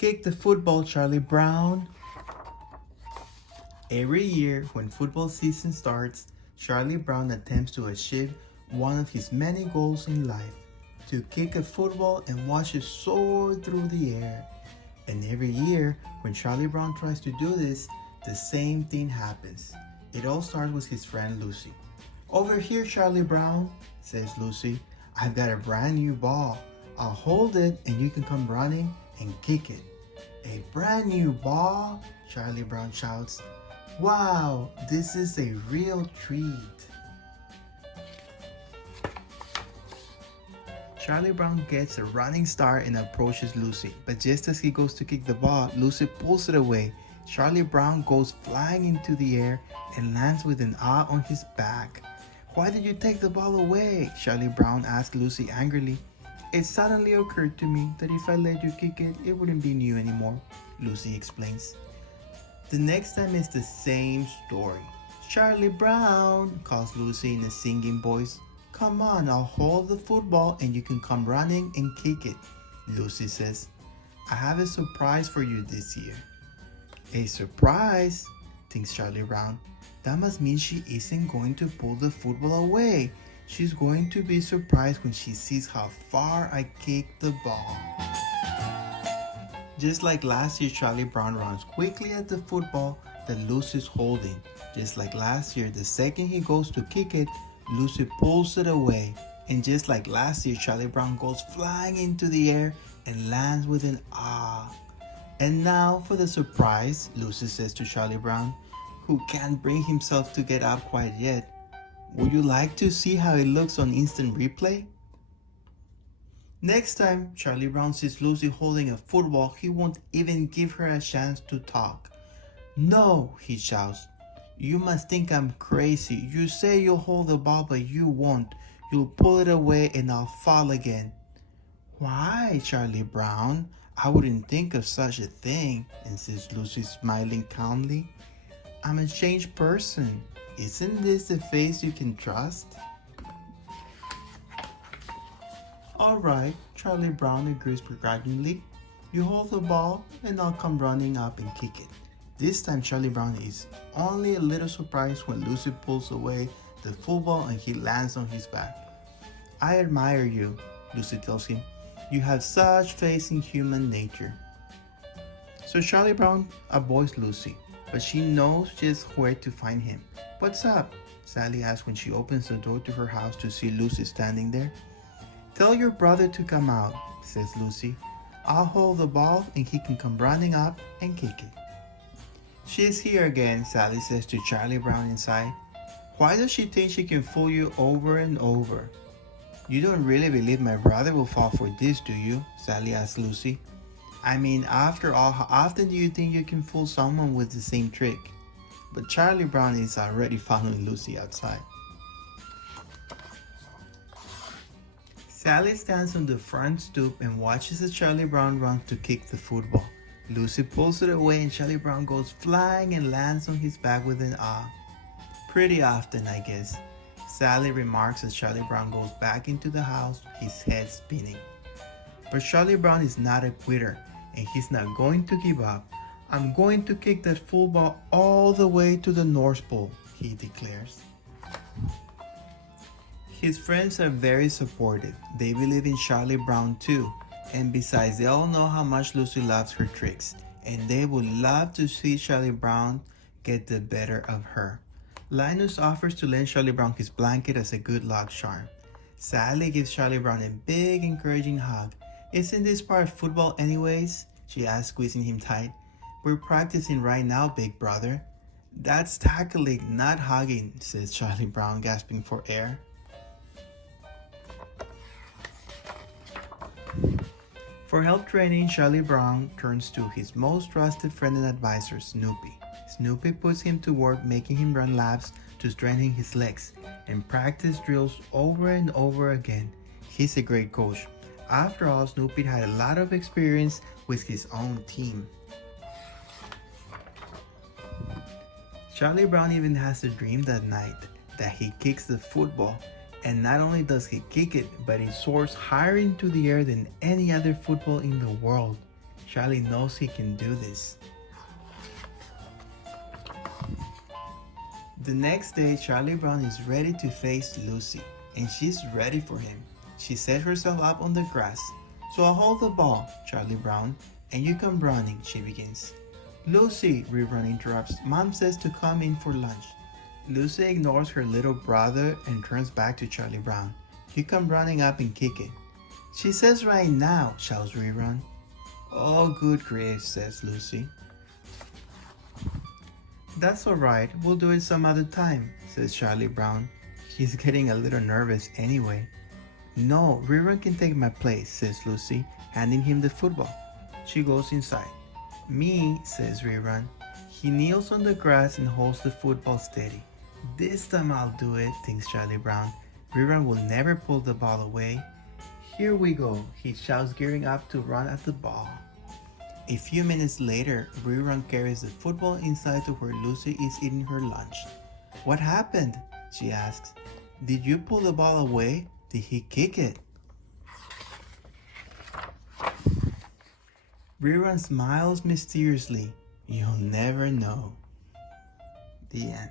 Kick the football, Charlie Brown. Every year, when football season starts, Charlie Brown attempts to achieve one of his many goals in life, to kick a football and watch it soar through the air. And every year, when Charlie Brown tries to do this, the same thing happens. It all starts with his friend Lucy. "Over here, Charlie Brown," says Lucy. "I've got a brand new ball. I'll hold it and you can come running and kick it." "A brand new ball?" Charlie Brown shouts. "Wow, this is a real treat." Charlie Brown gets a running start and approaches Lucy, but just as he goes to kick the ball, Lucy pulls it away. Charlie Brown goes flying into the air and lands with an ah on his back. "Why did you take the ball away?" Charlie Brown asked Lucy angrily. "It suddenly occurred to me that if I let you kick it, it wouldn't be new anymore," Lucy explains. The next time it's the same story. "Charlie Brown," calls Lucy in a singing voice. "Come on, I'll hold the football and you can come running and kick it." Lucy says, "I have a surprise for you this year." "A surprise?" thinks Charlie Brown. "That must mean she isn't going to pull the football away. She's going to be surprised when she sees how far I kicked the ball." Just like last year, Charlie Brown runs quickly at the football that Lucy's holding. Just like last year, the second he goes to kick it, Lucy pulls it away. And just like last year, Charlie Brown goes flying into the air and lands with an ah. "And now for the surprise," Lucy says to Charlie Brown, who can't bring himself to get up quite yet. "Would you like to see how it looks on instant replay?" Next time Charlie Brown sees Lucy holding a football, he won't even give her a chance to talk. "No," he shouts. "You must think I'm crazy. You say you'll hold the ball, but you won't. You'll pull it away and I'll fall again." "Why, Charlie Brown? I wouldn't think of such a thing," insists Lucy, smiling calmly. "I'm a changed person. Isn't this a face you can trust?" "All right," Charlie Brown agrees begrudgingly. "You hold the ball and I'll come running up and kick it." This time Charlie Brown is only a little surprised when Lucy pulls away the football and he lands on his back. "I admire you," Lucy tells him. "You have such faith in human nature." So Charlie Brown avoids Lucy, but she knows just where to find him. "What's up?" Sally asks when she opens the door to her house to see Lucy standing there. "Tell your brother to come out," says Lucy. "I'll hold the ball and he can come running up and kick it." "She's here again," Sally says to Charlie Brown inside. "Why does she think she can fool you over and over?" "You don't really believe my brother will fall for this, do you?" Sally asks Lucy. "I mean, after all, how often do you think you can fool someone with the same trick?" But Charlie Brown is already following Lucy outside. Sally stands on the front stoop and watches as Charlie Brown runs to kick the football. Lucy pulls it away and Charlie Brown goes flying and lands on his back with an ah. "Pretty often, I guess," Sally remarks as Charlie Brown goes back into the house, his head spinning. But Charlie Brown is not a quitter, and he's not going to give up. "I'm going to kick that football all the way to the North Pole," he declares. His friends are very supportive. They believe in Charlie Brown too. And besides, they all know how much Lucy loves her tricks. And they would love to see Charlie Brown get the better of her. Linus offers to lend Charlie Brown his blanket as a good luck charm. Sally gives Charlie Brown a big encouraging hug. "Isn't this part of football anyways?" she asks, squeezing him tight. "We're practicing right now, big brother." "That's tackling, not hugging," says Charlie Brown, gasping for air. For help training, Charlie Brown turns to his most trusted friend and advisor, Snoopy. Snoopy puts him to work making him run laps to strengthen his legs and practice drills over and over again. He's a great coach. After all, Snoopy had a lot of experience with his own team. Charlie Brown even has a dream that night that he kicks the football, and not only does he kick it, but it soars higher into the air than any other football in the world. Charlie knows he can do this. The next day, Charlie Brown is ready to face Lucy, and she's ready for him. She sets herself up on the grass. So I'll hold the ball, Charlie Brown, and you come running, she begins. Lucy, Rerun interrupts. Mom says to come in for lunch. Lucy ignores her little brother and turns back to Charlie Brown. You come running up and kick it. She says right now, shouts Rerun. Oh, good grief, says Lucy. That's alright, we'll do it some other time, says Charlie Brown. He's getting a little nervous anyway. No, Rerun can take my place, says Lucy, handing him the football. She goes inside. Me, says Rerun. He kneels on the grass and holds the football steady. This time I'll do it, thinks Charlie Brown. Rerun will never pull the ball away. Here we go, he shouts, gearing up to run at the ball. A few minutes later, Rerun carries the football inside to where Lucy is eating her lunch. What happened? She asks. Did you pull the ball away? Did he kick it? Rerun smiles mysteriously. You'll never know. The end.